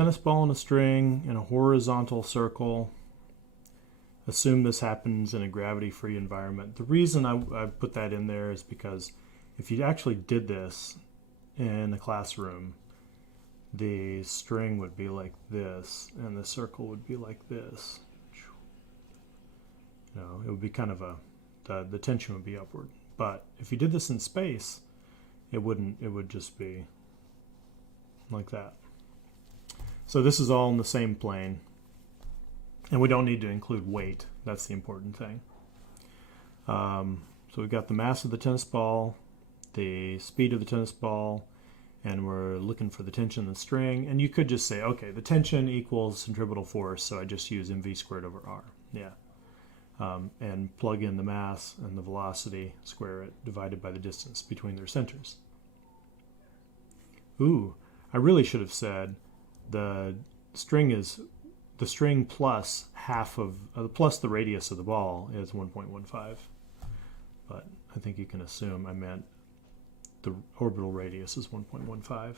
tennis ball and a string in a horizontal circle. Assume this happens in a gravity-free environment. The reason I put that in there is because if you actually did this in a classroom, the string would be like this, and the circle would be like this. You know, it would be kind of the tension would be upward. But if you did this in space, it wouldn't. It would just be like that. So this is all in the same plane, and we don't need to include weight. That's the important thing. So we've got the mass of the tennis ball, the speed of the tennis ball, and we're looking for the tension in the string. And you could just say, okay, the tension equals centripetal force, so I just use mv squared over r. Yeah. And plug in the mass and the velocity, square it, divided by the distance between their centers. Ooh, I really should have said the string plus half of, plus the radius of the ball is 1.15. But I think you can assume I meant the orbital radius is 1.15.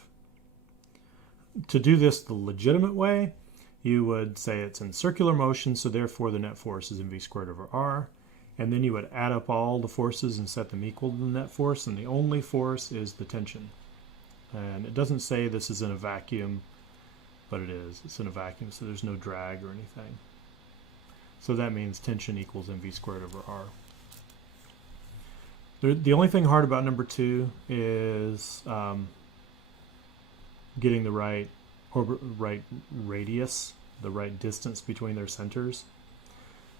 To do this the legitimate way, you would say it's in circular motion, so therefore the net force is mv squared over r. And then you would add up all the forces and set them equal to the net force, and the only force is the tension. And it doesn't say this is in a vacuum, but it is. It's in a vacuum, so there's no drag or anything. So that means tension equals mv squared over r. The only thing hard about number 2 is getting the right radius, the right distance between their centers.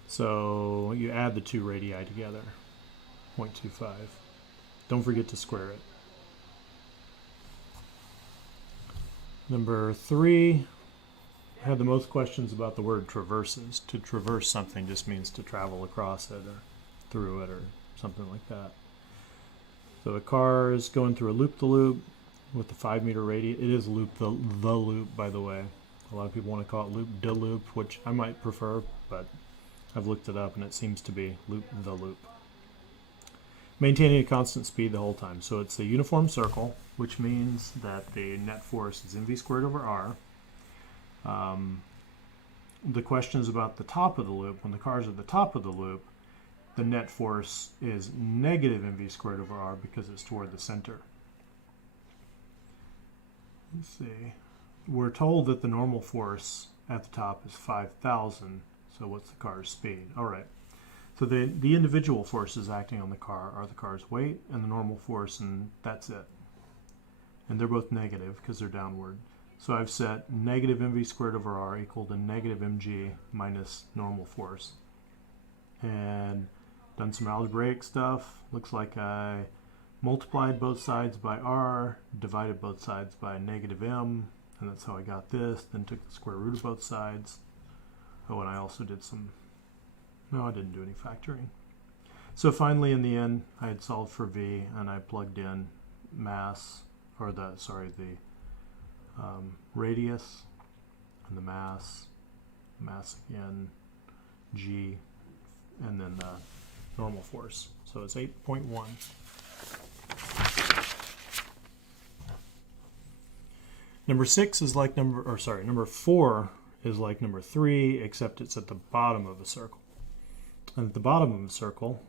So you add the two radii together, 0.25. Don't forget to square it. Number 3, I had the most questions about the word traverses. To traverse something just means to travel across it or through it or something like that. So a car is going through a loop-the-loop with the 5-meter radius. It is loop-the-loop, by the way. A lot of people want to call it loop-de-loop, which I might prefer, but I've looked it up and it seems to be loop-the-loop. Maintaining a constant speed the whole time. So it's a uniform circle, which means that the net force is mv squared over r. The question is about the top of the loop. When the car is at the top of the loop, the net force is negative mv squared over r because it's toward the center. Let's see. We're told that the normal force at the top is 5,000. So what's the car's speed? All right. So the individual forces acting on the car are the car's weight and the normal force, and that's it. And they're both negative because they're downward. So I've set negative mv squared over r equal to negative mg minus normal force. And done some algebraic stuff. Looks like I multiplied both sides by r, divided both sides by negative m, and that's how I got this. Then took the square root of both sides. Oh, and I also did some, no, I didn't do any factoring. So finally, in the end, I had solved for v, and I plugged in mass, or the radius, and the mass again, g, and then the normal force. So it's 8.1. Number 6 is like number 4 is like number 3, except it's at the bottom of a circle. And at the bottom of a circle,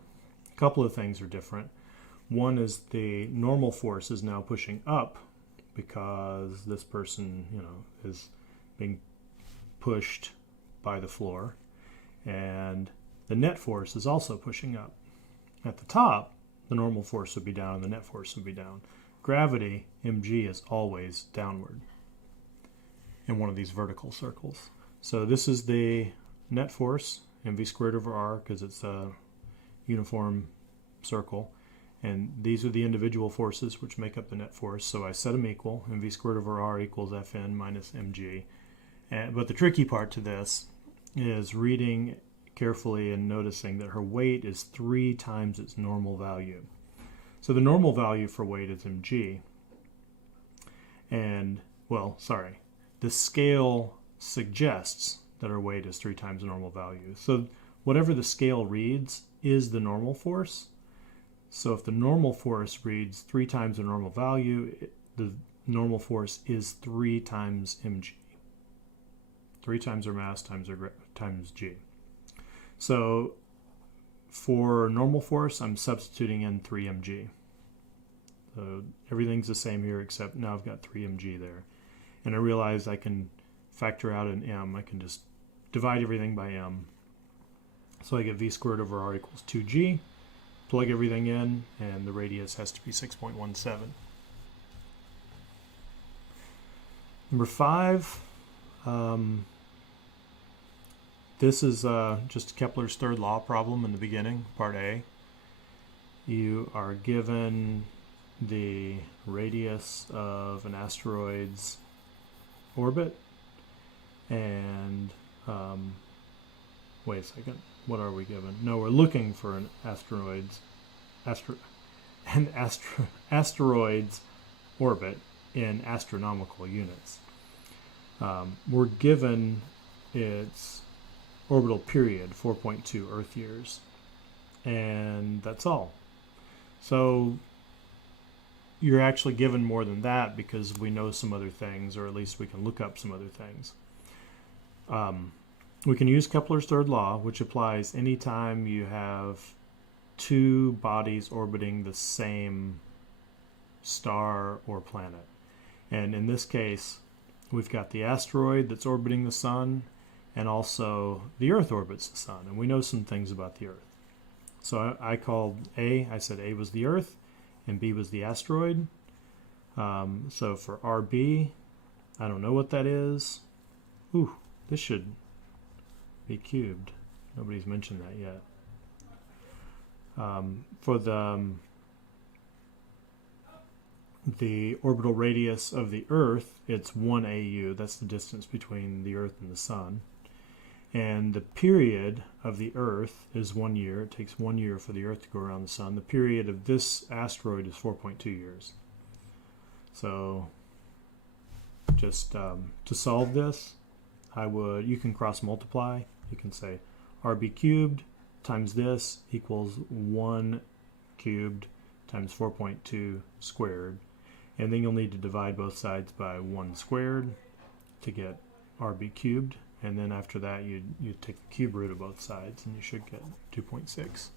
a couple of things are different. One is the normal force is now pushing up because this person, is being pushed by the floor, and the net force is also pushing up. At the top, the normal force would be down and the net force would be down. Gravity, mg, is always downward in one of these vertical circles. So this is the net force, mv squared over r, because it's a uniform circle. And these are the individual forces which make up the net force. So I set them equal. mv squared over r equals Fn minus mg. But the tricky part to this is reading carefully and noticing that her weight is 3 times its normal value. So the normal value for weight is mg. And, the scale suggests that her weight is 3 times the normal value. So whatever the scale reads is the normal force. So if the normal force reads 3 times the normal value, the normal force is 3 times mg. 3 times their mass times g. So for normal force, I'm substituting in 3 mg. So everything's the same here, except now I've got 3 mg there. And I realize I can factor out an m. I can just divide everything by m. So I get v squared over r equals 2g. Plug everything in, and the radius has to be 6.17. Number 5, this is just Kepler's third law problem in the beginning, part A. You are given the radius of an asteroid's orbit, and wait a second, what are we given? No, we're looking for an asteroid's orbit in astronomical units. We're given its orbital period, 4.2 Earth years, and that's all. So you're actually given more than that because we know some other things, or at least we can look up some other things. We can use Kepler's third law, which applies anytime you have two bodies orbiting the same star or planet. And in this case, we've got the asteroid that's orbiting the sun, and also the Earth orbits the sun. And we know some things about the Earth. So I called A, I said A was the Earth, and B was the asteroid. So for RB, I don't know what that is. Ooh, this should be cubed. Nobody's mentioned that yet. For the orbital radius of the Earth, it's 1 AU. That's the distance between the Earth and the Sun. And the period of the Earth is 1 year. It takes 1 year for the Earth to go around the Sun. The period of this asteroid is 4.2 years. So just to solve this, you can cross multiply. You can say RB cubed times this equals 1 cubed times 4.2 squared. And then you'll need to divide both sides by 1 squared to get RB cubed. And then after that, you take the cube root of both sides, and you should get 2.6.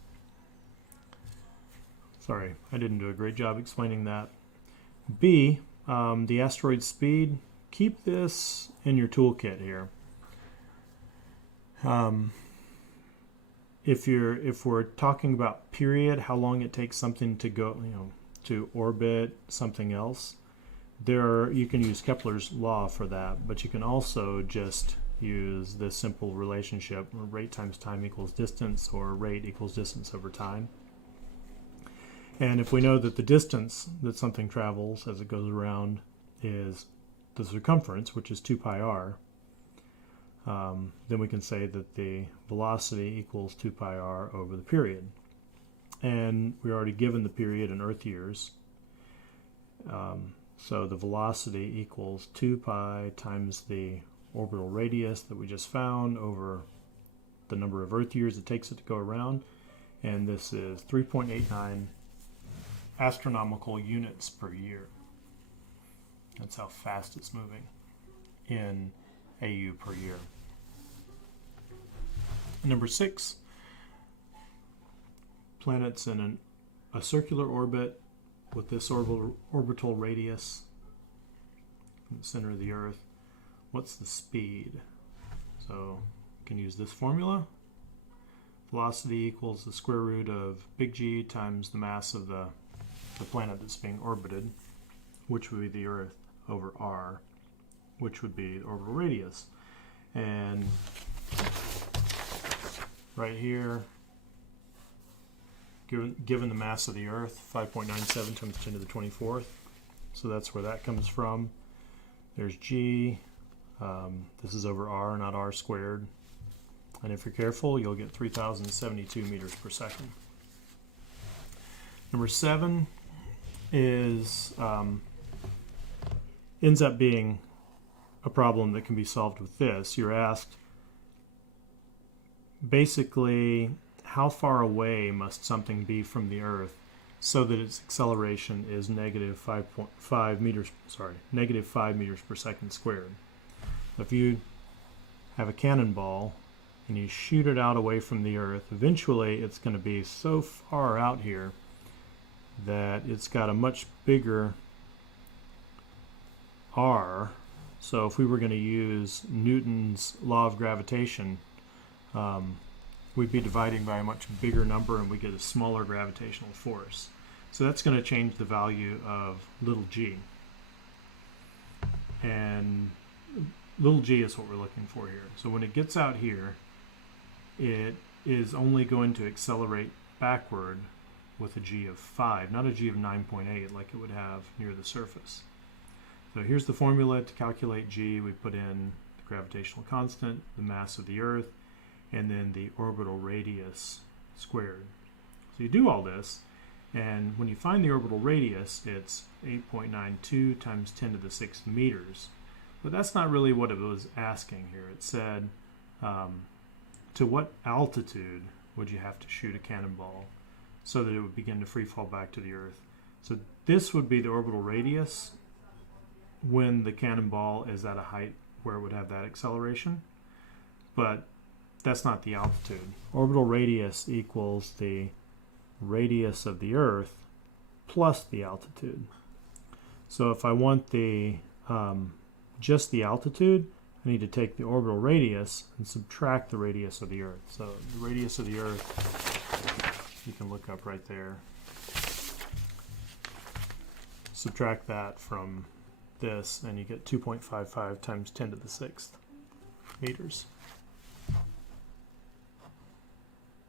Sorry, I didn't do a great job explaining that. B, the asteroid speed. Keep this in your toolkit here. If we're talking about period, how long it takes something to go, to orbit something else, you can use Kepler's law for that, but you can also just use this simple relationship, rate times time equals distance, or rate equals distance over time. And if we know that the distance that something travels as it goes around is the circumference, which is 2 pi r, then we can say that the velocity equals 2 pi r over the period. And we're already given the period in Earth years. So the velocity equals 2 pi times the orbital radius that we just found over the number of Earth years it takes it to go around. And this is 3.89 astronomical units per year. That's how fast it's moving in AU per year. Number 6, planets in a circular orbit with this orbital radius in the center of the Earth. What's the speed? So you can use this formula. Velocity equals the square root of big G times the mass of the planet that's being orbited, which would be the Earth, over r, which would be the orbital radius. And right here, given the mass of the Earth, 5.97 times 10 to the 24th. So that's where that comes from. There's G. This is over r, not r squared. And if you're careful, you'll get 3,072 meters per second. Number 7 is ends up being a problem that can be solved with this. You're asked, basically, how far away must something be from the Earth so that its acceleration is negative 5 meters per second squared. If you have a cannonball and you shoot it out away from the Earth, eventually it's going to be so far out here that it's got a much bigger R. So if we were going to use Newton's law of gravitation, we'd be dividing by a much bigger number and we get a smaller gravitational force. So that's going to change the value of little g. And little g is what we're looking for here. So when it gets out here, it is only going to accelerate backward with a g of 5, not a g of 9.8 like it would have near the surface. So here's the formula to calculate g. We put in the gravitational constant, the mass of the Earth, and then the orbital radius squared. So you do all this, and when you find the orbital radius, it's 8.92 times 10 to the 6th meters. But that's not really what it was asking here. It said, to what altitude would you have to shoot a cannonball so that it would begin to free fall back to the Earth? So this would be the orbital radius when the cannonball is at a height where it would have that acceleration. But that's not the altitude. Orbital radius equals the radius of the Earth plus the altitude. So if I want the just the altitude, I need to take the orbital radius and subtract the radius of the Earth. So the radius of the Earth, you can look up right there. Subtract that from this and you get 2.55 times 10 to the 6th meters.